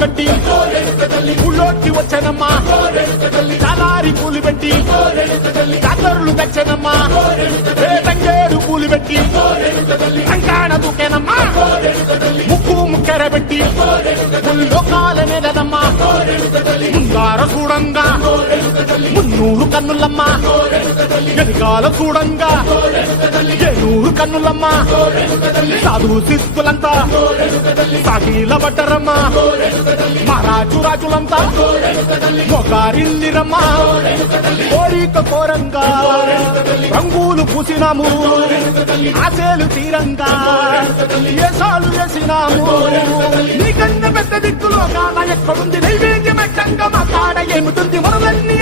కట్టి ఊళ్ళోకి వచ్చానమ్మా చాలారి పూలు పెట్టి జాతరులు తెచ్చానమ్మా తంగేడు పూలు పెట్టి కంకాణ దూకేనమ్మా ముక్కు ముక్కెర పెట్టి లోకాల నేలదమ్మా ముందార చూడంగా మున్నూరు కన్నులమ్మా వెనకాల చూడంగా ఏనూరు కన్నులమ్మా సాధు శిస్తులంతా సాగిల పడ్డరమ్మా మహారాజు రాజులంతా మొగారిల్లిరమ్మా కోరిక కోరంగా రంగులు పూసినాము ఆశలు తీరంగా ఏసాలు వేసినాము నీకన్నా పెద్ద దిక్కులో కాన ఎక్కడుంది నైవేద్యం ఎట్టంగా మా కాడ ఏమిటుంది మొదలన్నీ